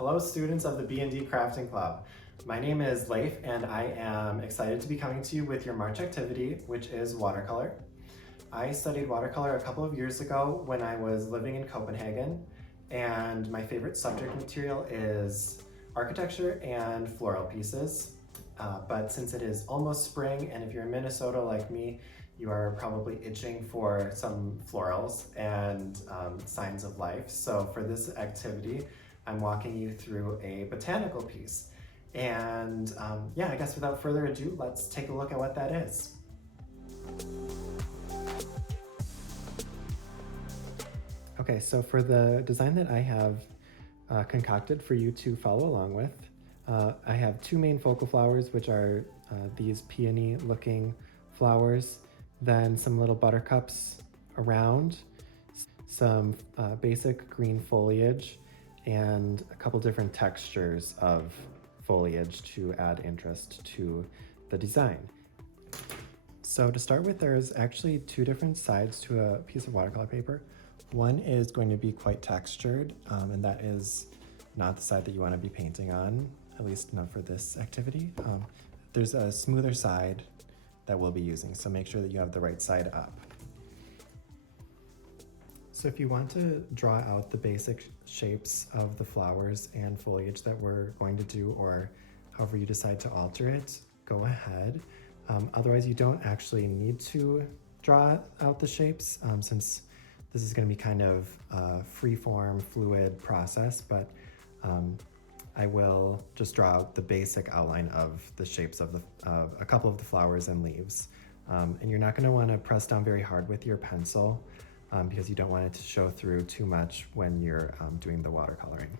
Hello students of the B+D Crafting Club. My name is Leif and I am excited to be coming to you with your March activity, which is watercolor. I studied watercolor a couple of years ago when I was living in Copenhagen, and my favorite subject material is architecture and floral pieces. But since it is almost spring, and if you're in Minnesota like me, you are probably itching for some florals and signs of life. So for this activity, I'm walking you through a botanical piece. And yeah, I guess without further ado, let's take a look at what that is. Okay, so for the design that I have concocted for you to follow along with, I have two main focal flowers, which are these peony looking flowers, then some little buttercups around, some basic green foliage, and a couple different textures of foliage to add interest to the design. So to start with, there's actually two different sides to a piece of watercolor paper. One is going to be quite textured, and that is not the side that you want to be painting on, at least not for this activity. There's a smoother side that we'll be using, so make sure that you have the right side up. So if you want to draw out the basic shapes of the flowers and foliage that we're going to do, or however you decide to alter it, go ahead. Otherwise, you don't actually need to draw out the shapes since this is going to be kind of a free-form, fluid process, but I will just draw out the basic outline of the shapes of a couple of the flowers and leaves. And you're not going to want to press down very hard with your pencil because you don't want it to show through too much when you're doing the watercoloring.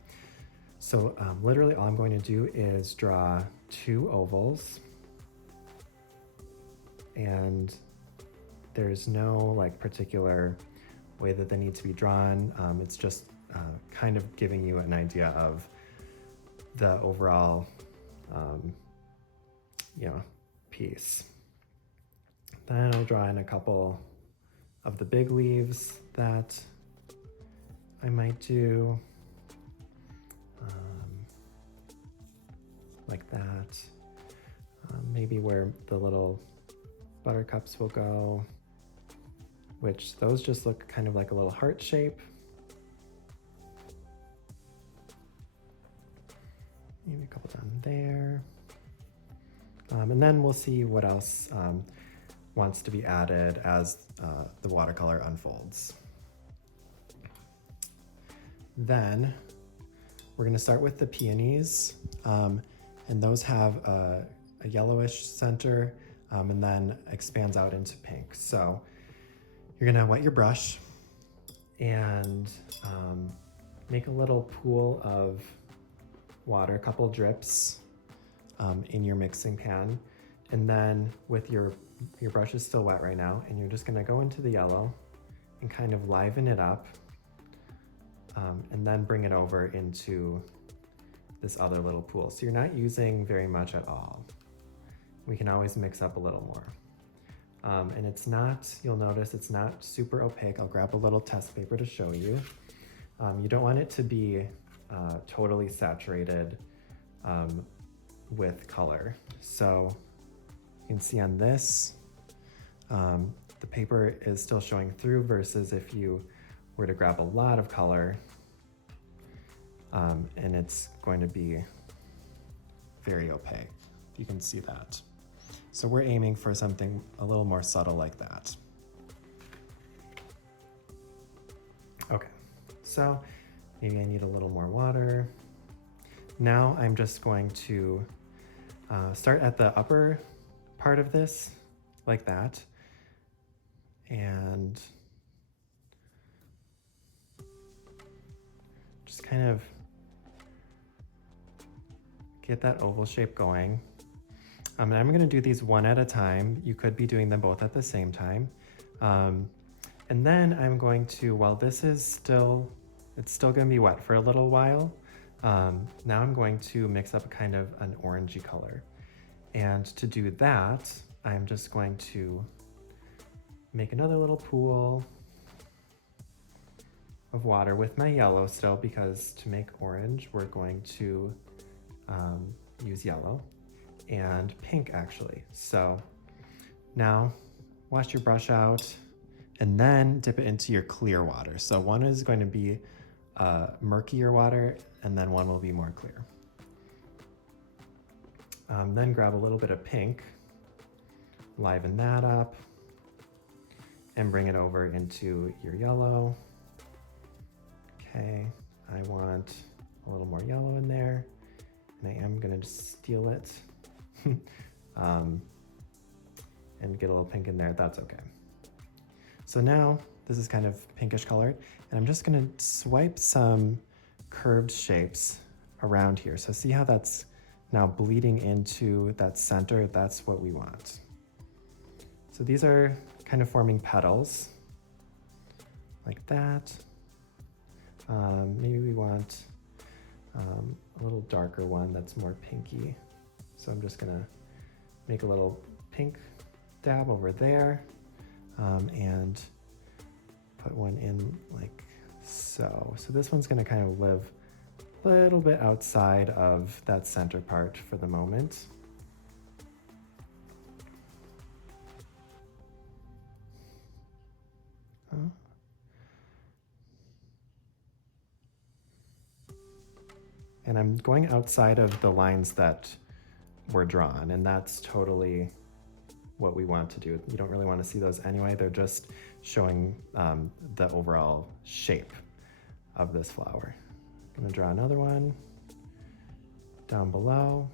So literally all I'm going to do is draw two ovals, and there's no like particular way that they need to be drawn. It's just kind of giving you an idea of the overall piece. Then I'll draw in a couple of the big leaves that I might do, like that. Maybe where the little buttercups will go, which those just look kind of like a little heart shape. Maybe a couple down there. And then we'll see what else wants to be added as the watercolor unfolds. Then we're going to start with the peonies, and those have a yellowish center and then expands out into pink. So you're going to wet your brush and make a little pool of water, a couple drips in your mixing pan. And then with your brush is still wet right now, and you're just gonna go into the yellow and kind of liven it up, and then bring it over into this other little pool. So you're not using very much at all. We can always mix up a little more. And it's not, you'll notice it's not super opaque. I'll grab a little test paper to show you. You don't want it to be totally saturated with color. So you can see on this, the paper is still showing through versus if you were to grab a lot of color, and it's going to be very opaque. You can see that. So we're aiming for something a little more subtle like that. Okay, so maybe I need a little more water. Now I'm just going to start at the upper part of this, like that, and just kind of get that oval shape going. And I'm going to do these one at a time. You could be doing them both at the same time. And then I'm going to, while this is still, it's still going to be wet for a little while, now I'm going to mix up a kind of an orangey color. And to do that, I'm just going to make another little pool of water with my yellow still, because to make orange, we're going to use yellow and pink actually. So now wash your brush out and then dip it into your clear water. So one is going to be murkier water and then one will be more clear. Then grab a little bit of pink, liven that up, and bring it over into your yellow. Okay, I want a little more yellow in there, and I am gonna just steal it and get a little pink in there. That's okay. So now this is kind of pinkish colored, and I'm just gonna swipe some curved shapes around here. So see how that's now bleeding into that center? That's what we want. So these are kind of forming petals like that. Maybe we want a little darker one that's more pinky. So I'm just gonna make a little pink dab over there and put one in like so. So this one's gonna kind of live a little bit outside of that center part for the moment. And I'm going outside of the lines that were drawn, and that's totally what we want to do. You don't really want to see those anyway. They're just showing the overall shape of this flower. I'm gonna draw another one down below.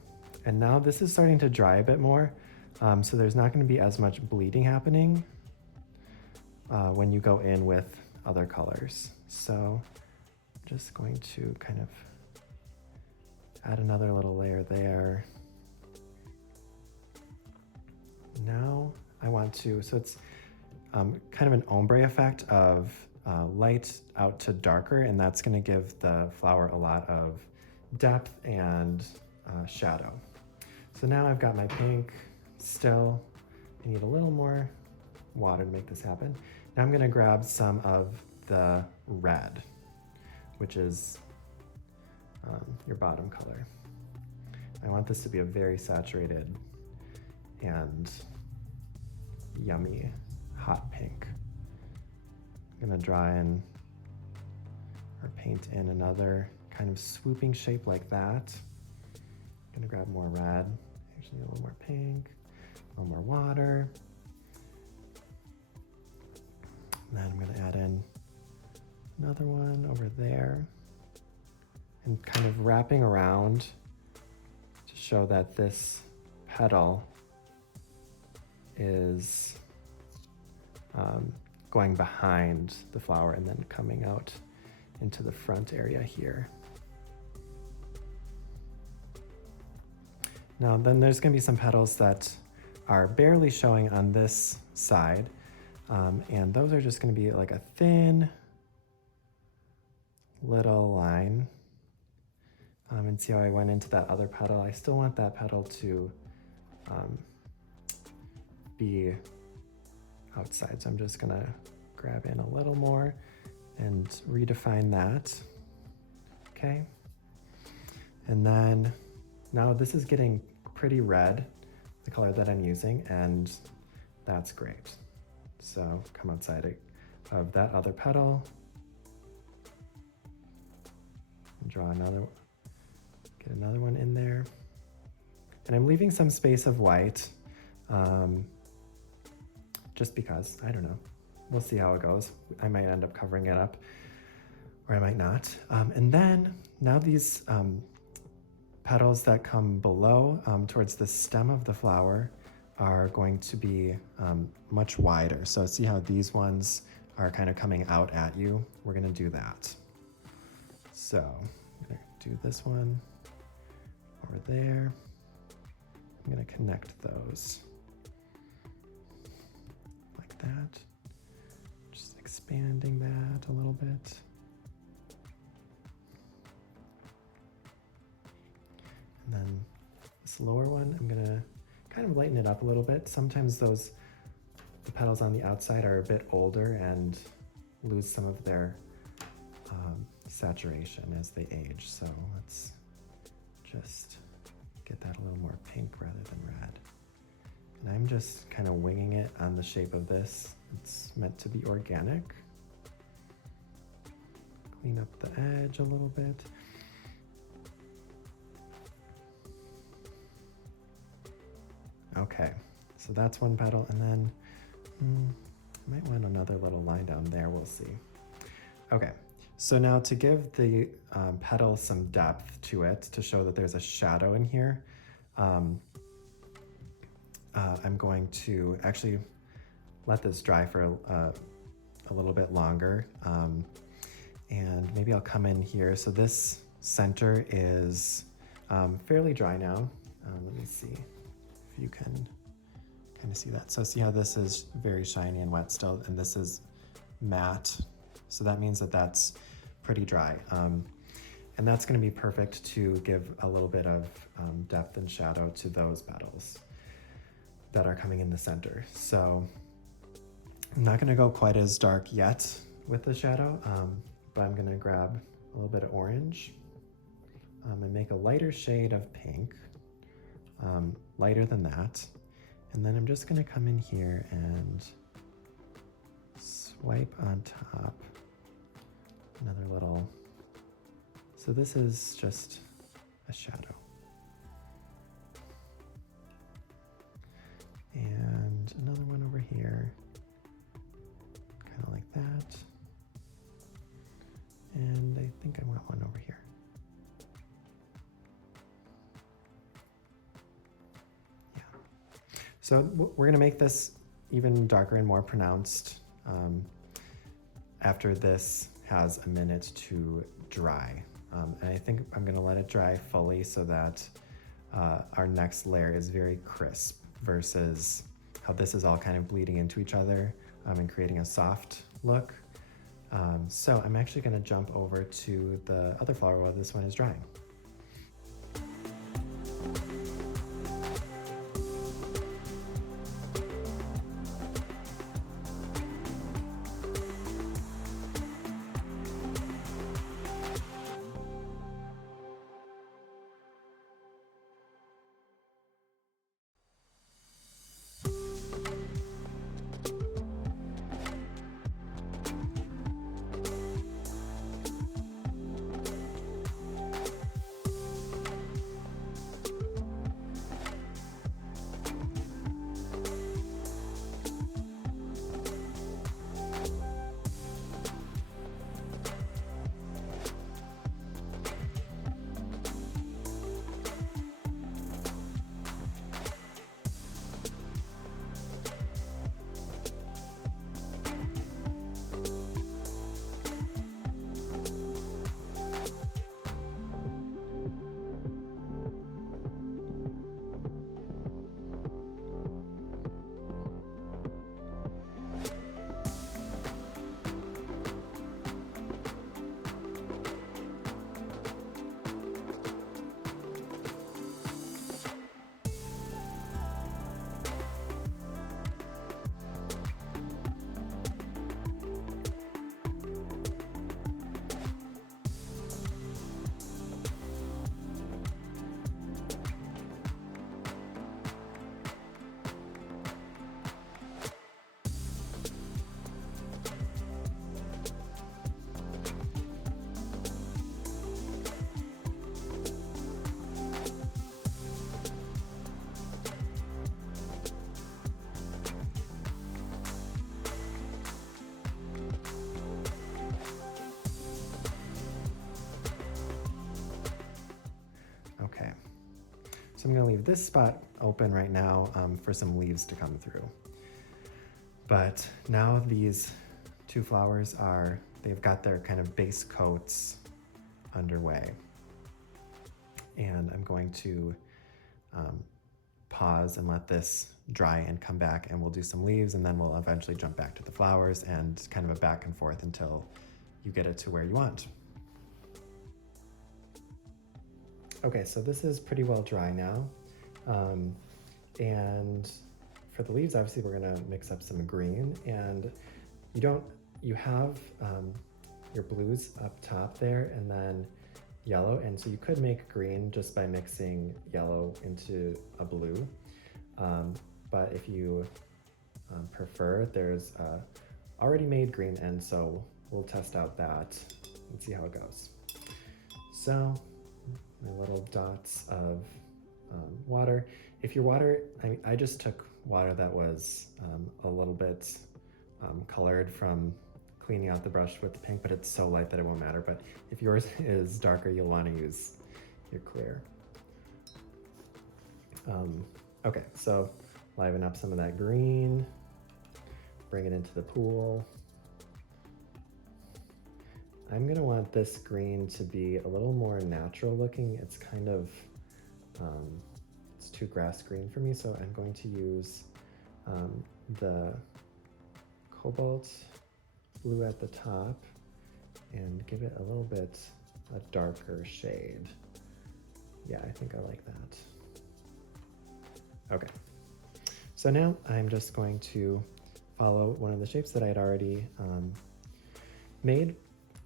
And now this is starting to dry a bit more. So there's not gonna be as much bleeding happening when you go in with other colors. So I'm just going to kind of add another little layer there. Now I want to, so it's kind of an ombre effect of light out to darker, and that's gonna give the flower a lot of depth and shadow. So now I've got my pink still. I need a little more water to make this happen. Now I'm gonna grab some of the red, which is your bottom color. I want this to be a very saturated and yummy hot pink. I'm gonna draw in or paint in another kind of swooping shape like that. I'm gonna grab more red, actually a little more pink, a little more water. And then I'm gonna add in another one over there, and kind of wrapping around to show that this petal is going behind the flower and then coming out into the front area here. Now then there's gonna be some petals that are barely showing on this side, and those are just gonna be like a thin little line. And see how I went into that other petal? I still want that petal to be outside. So I'm just gonna grab in a little more and redefine that. Okay. And then now this is getting pretty red, the color that I'm using, and that's great. So come outside of that other petal and draw another, get another one in there. And I'm leaving some space of white, just because, I don't know. We'll see how it goes. I might end up covering it up, or I might not. And then now these petals that come below towards the stem of the flower are going to be much wider. So see how these ones are kind of coming out at you? We're gonna do that. So I'm gonna do this one over there. I'm gonna connect those like that. Just expanding that a little bit. And then this lower one, I'm gonna kind of lighten it up a little bit. Sometimes the petals on the outside are a bit older and lose some of their saturation as they age. So let's just get that a little more pink rather than red. And I'm just kind of winging it on the shape of this. It's meant to be organic. Clean up the edge a little bit. Okay, so that's one petal, and then I might want another little line down there, we'll see. Okay, so now to give the petal some depth to it, to show that there's a shadow in here, I'm going to actually let this dry for a little bit longer, and maybe I'll come in here. So this center is fairly dry now. Let me see if you can kind of see that. So see how this is very shiny and wet still, and this is matte. So that means that that's pretty dry. And that's gonna be perfect to give a little bit of depth and shadow to those petals that are coming in the center. So I'm not gonna go quite as dark yet with the shadow, but I'm gonna grab a little bit of orange and make a lighter shade of pink, lighter than that. And then I'm just gonna come in here and swipe on top another little, so this is just a shadow. And another one over here, kind of like that. And I think I want one over here. Yeah. So we're gonna make this even darker and more pronounced after this has a minute to dry. And I think I'm gonna let it dry fully so that our next layer is very crisp versus how this is all kind of bleeding into each other and creating a soft look. So I'm actually gonna jump over to the other flower while this one is drying. Okay, so I'm gonna leave this spot open right now for some leaves to come through. But now these two flowers they've got their kind of base coats underway. And I'm going to pause and let this dry and come back, and we'll do some leaves, and then we'll eventually jump back to the flowers and kind of a back and forth until you get it to where you want. Okay, so this is pretty well dry now. And for the leaves, obviously we're gonna mix up some green, and you have your blues up top there and then yellow. And so you could make green just by mixing yellow into a blue. But if you prefer, there's already made green, and so we'll test out that and see how it goes. So my little dots of water. If your water, I just took water that was a little bit colored from cleaning out the brush with the pink, but it's so light that it won't matter. But if yours is darker, you'll want to use your clear. Okay, so liven up some of that green, bring it into the pool. I'm gonna want this green to be a little more natural looking. It's kind of, it's too grass green for me, so I'm going to use the cobalt blue at the top and give it a little bit a darker shade. Yeah, I think I like that. Okay, so now I'm just going to follow one of the shapes that I had already made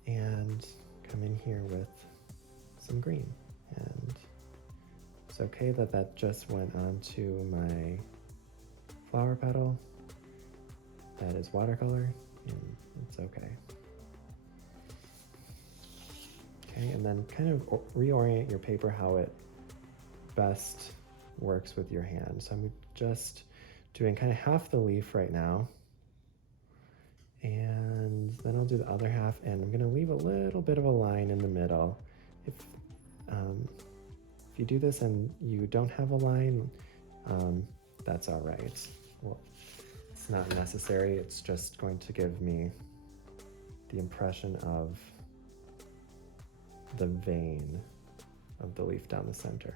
and come in here with some green. And it's okay that that just went onto my flower petal. That is watercolor, and it's okay. Okay, and then kind of reorient your paper how it best works with your hand. So I'm just doing kind of half the leaf right now, and then I'll do the other half, and I'm gonna leave a little bit of a line in the middle. If you do this and you don't have a line, that's all right. Well, it's not necessary. It's just going to give me the impression of the vein of the leaf down the center.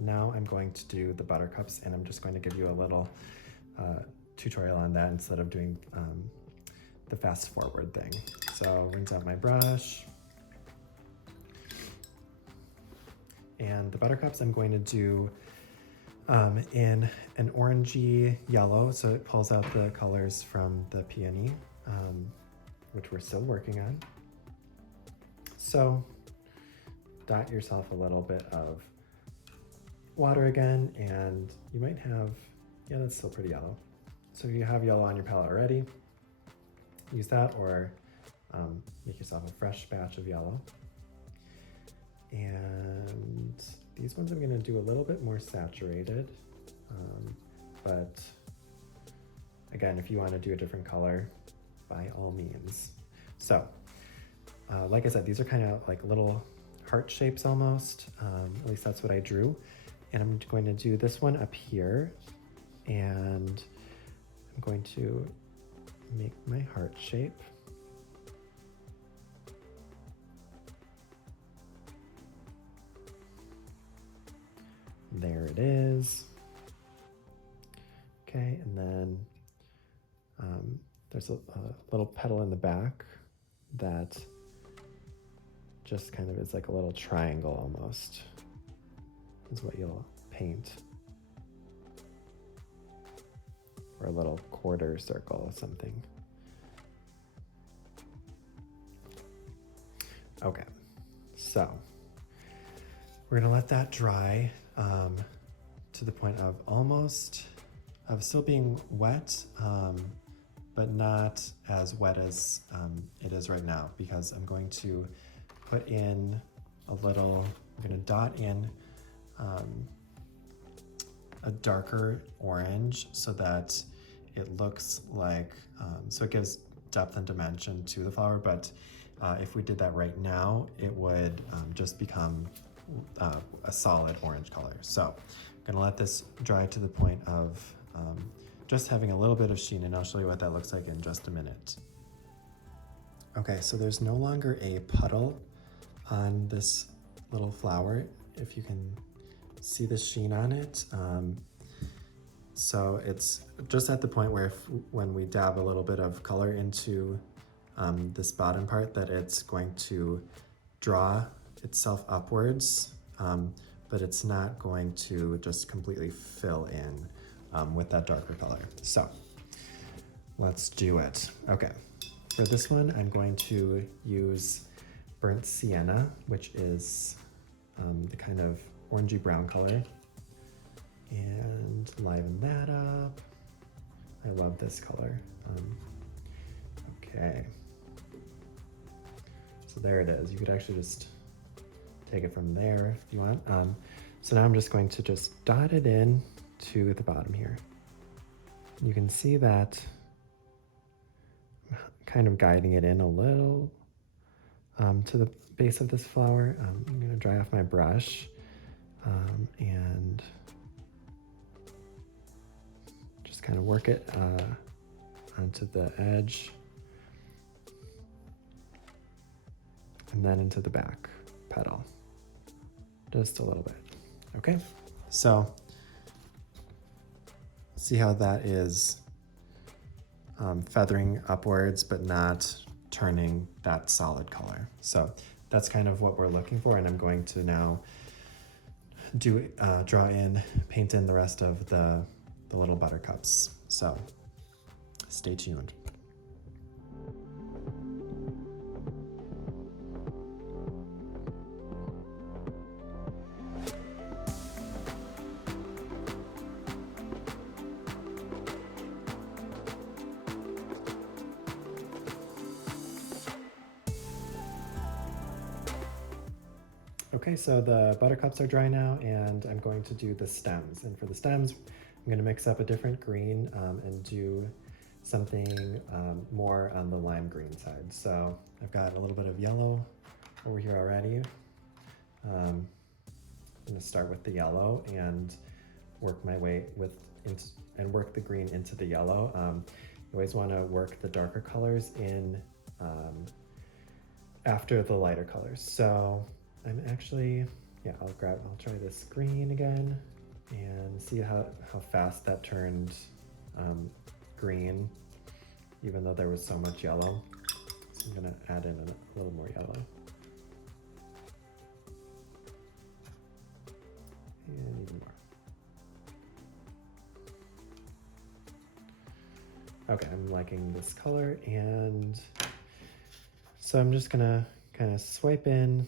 Now I'm going to do the buttercups, and I'm just going to give you a little tutorial on that instead of doing the fast forward thing. So rinse out my brush. And the buttercups I'm going to do in an orangey yellow, so it pulls out the colors from the peony, which we're still working on. So dot yourself a little bit of water again, and you might have, yeah, that's still pretty yellow. So if you have yellow on your palette already, use that, or make yourself a fresh batch of yellow. And these ones I'm gonna do a little bit more saturated, but again, if you wanna do a different color, by all means. So, like I said, these are kind of like little heart shapes almost, at least that's what I drew. And I'm going to do this one up here, and I'm going to make my heart shape. There it is. Okay, and then there's a little petal in the back that just kind of is like a little triangle almost, is what you'll paint. Or a little quarter circle or something. Okay, so we're gonna let that dry to the point of still being wet, but not as wet as it is right now, because I'm going to put in I'm gonna dot in a darker orange so that it looks like, so it gives depth and dimension to the flower, but if we did that right now, it would just become a solid orange color. So I'm gonna let this dry to the point of just having a little bit of sheen, and I'll show you what that looks like in just a minute. Okay, so there's no longer a puddle on this little flower, if you can see the sheen on it. So it's just at the point where when we dab a little bit of color into this bottom part, that it's going to draw itself upwards, but it's not going to just completely fill in with that darker color. So let's do it. Okay, for this one, I'm going to use burnt sienna, which is the kind of orangey brown color, and liven that up. I love this color. Okay, so there it is. You could actually just take it from there if you want. So now I'm just going to just dot it in to the bottom here. You can see that I'm kind of guiding it in a little to the base of this flower. I'm going to dry off my brush and just kind of work it onto the edge and then into the back petal, just a little bit. Okay, so see how that is feathering upwards but not turning that solid color. So that's kind of what we're looking for, and I'm going to now paint in the rest of the little buttercups. So stay tuned. Okay, so the buttercups are dry now, and I'm going to do the stems. And for the stems, I'm going to mix up a different green and do something more on the lime green side. So I've got a little bit of yellow over here already. I'm going to start with the yellow and work my way and work the green into the yellow. You always want to work the darker colors in after the lighter colors. So I'm actually, I'll try this green again and see how fast that turned green, even though there was so much yellow. So I'm gonna add in a little more yellow. And even more. Okay, I'm liking this color, and so I'm just gonna kind of swipe in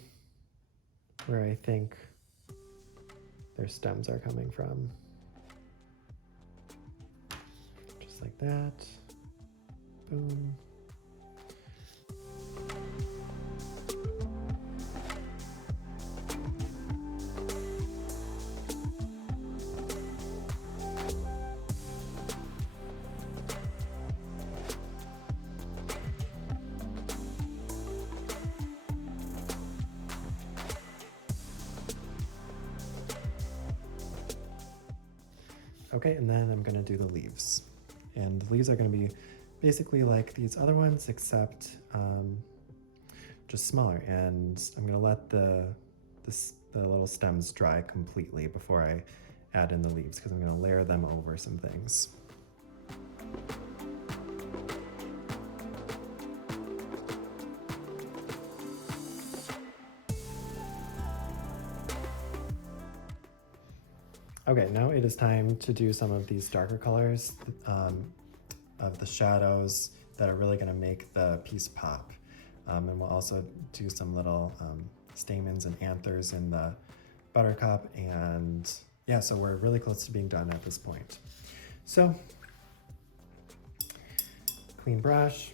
where I think their stems are coming from. Just like that. Boom. Okay, and then I'm gonna do the leaves. And the leaves are gonna be basically like these other ones, except just smaller. And I'm gonna let the little stems dry completely before I add in the leaves, because I'm gonna layer them over some things. Okay, now it is time to do some of these darker colors of the shadows that are really gonna make the piece pop. And we'll also do some little stamens and anthers in the buttercup. And yeah, so we're really close to being done at this point. So, clean brush.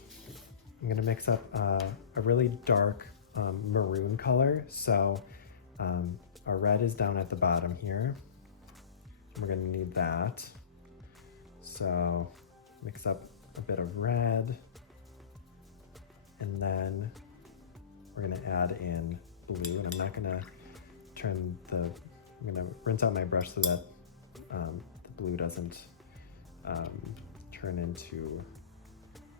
I'm gonna mix up a really dark maroon color. So our red is down at the bottom here. We're gonna need that. So mix up a bit of red, and then we're gonna add in blue. And I'm not gonna I'm gonna rinse out my brush so that the blue doesn't turn into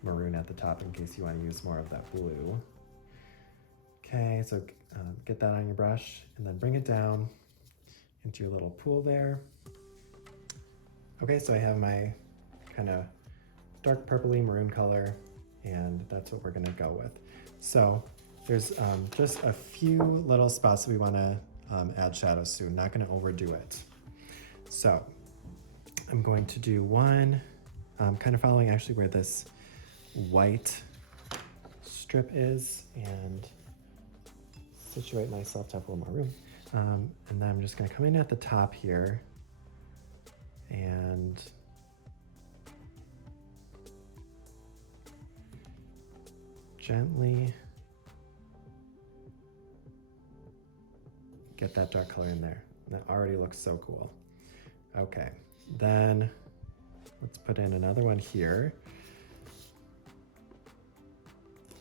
maroon at the top, in case you wanna use more of that blue. Okay, so get that on your brush and then bring it down into your little pool there. Okay, so I have my kind of dark purpley maroon color, and that's what we're gonna go with. So there's just a few little spots that we wanna add shadows to, not gonna overdo it. So I'm going to do one, kind of following actually where this white strip is, and situate myself to have a little more room. And then I'm just gonna come in at the top here and gently get that dark color in there. That already looks so cool. Okay, then let's put in another one here.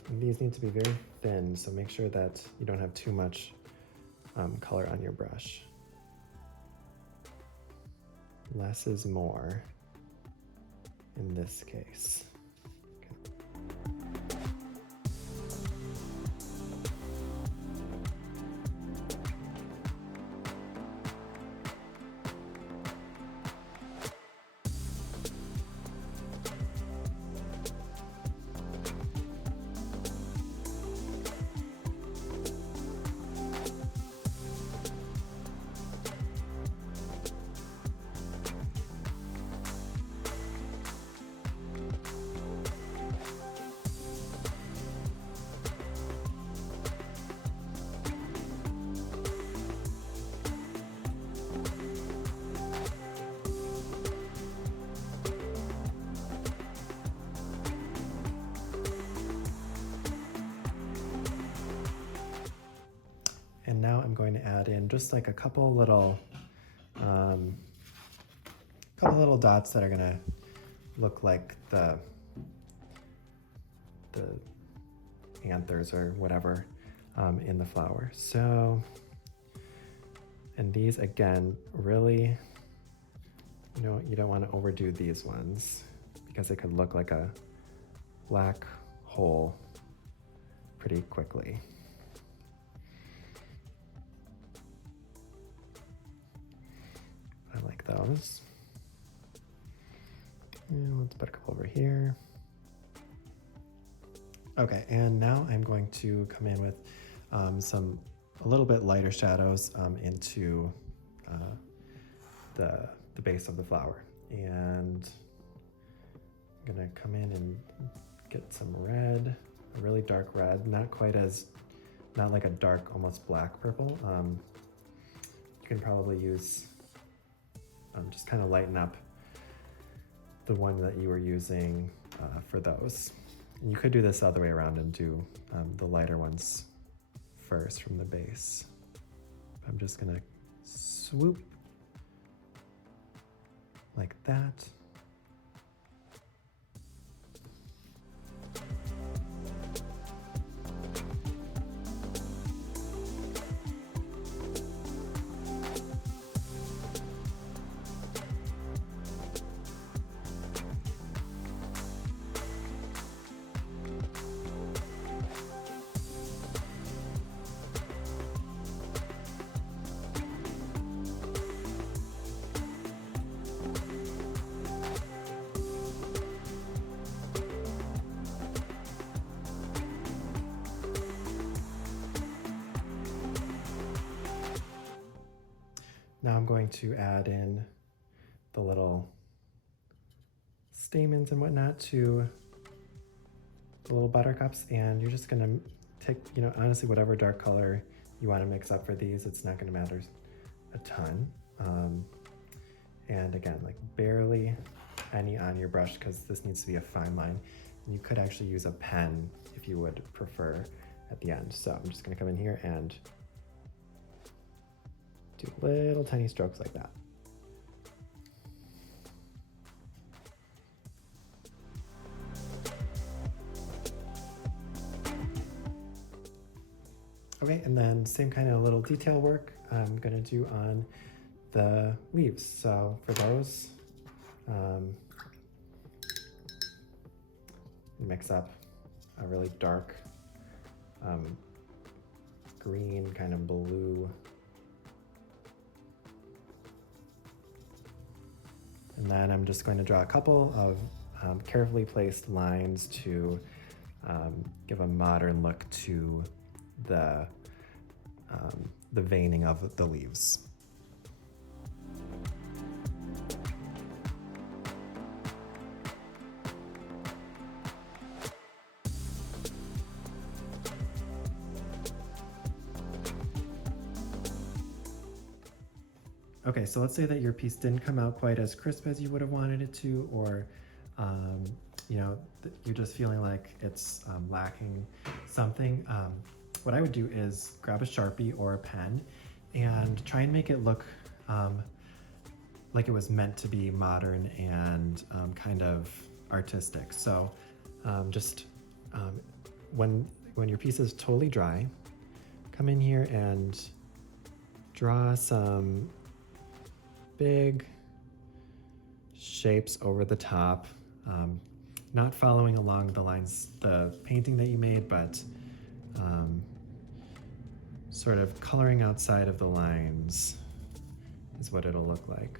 And these need to be very thin, so make sure that you don't have too much color on your brush. Less is more in this case. And now I'm going to add in just like a couple little dots that are gonna look like the anthers or whatever in the flower. So, and these again, really, you don't want to overdo these ones because it could look like a black hole pretty quickly. I like those. And let's put a couple over here. Okay, and now I'm going to come in with a little bit lighter shadows into the base of the flower. And I'm gonna come in and get some red, a really dark red, not like a dark, almost black purple. You can probably use, just kind of lighten up the one that you were using for those. And you could do this the other way around and do the lighter ones first from the base. I'm just gonna swoop like that. Now I'm going to add in the little stamens and whatnot to the little buttercups, and you're just gonna take, honestly, whatever dark color you want to mix up for these. It's not gonna matter a ton. And again, like barely any on your brush because this needs to be a fine line. And you could actually use a pen if you would prefer at the end. So I'm just gonna come in here and do little tiny strokes like that. Okay, and then same kind of little detail work I'm gonna do on the leaves. So for those, mix up a really dark green, kind of blue. And then I'm just going to draw a couple of carefully placed lines to give a modern look to the veining of the leaves. Okay, so let's say that your piece didn't come out quite as crisp as you would have wanted it to, or you know, you're just feeling like it's lacking something. What I would do is grab a Sharpie or a pen and try and make it look like it was meant to be modern and kind of artistic. So when your piece is totally dry, come in here and draw some big shapes over the top, not following along the lines, the painting that you made, but sort of coloring outside of the lines is what it'll look like.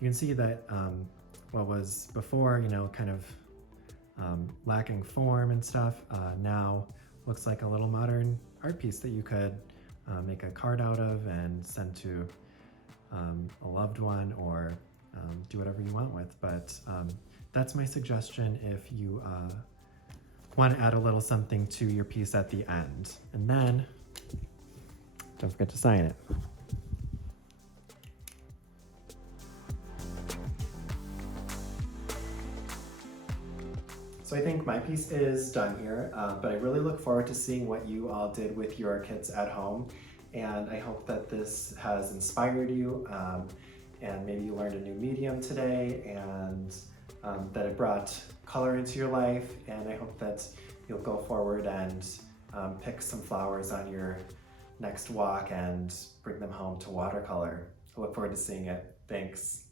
You can see that what was before, you know, kind of lacking form and stuff, now looks like a little modern art piece that you could make a card out of and send to a loved one, or do whatever you want with. But that's my suggestion if you want to add a little something to your piece at the end. And then don't forget to sign it. So I think my piece is done here, but I really look forward to seeing what you all did with your kits at home. And I hope that this has inspired you, and maybe you learned a new medium today, and that it brought color into your life. And I hope that you'll go forward and pick some flowers on your next walk and bring them home to watercolor. I look forward to seeing it. Thanks.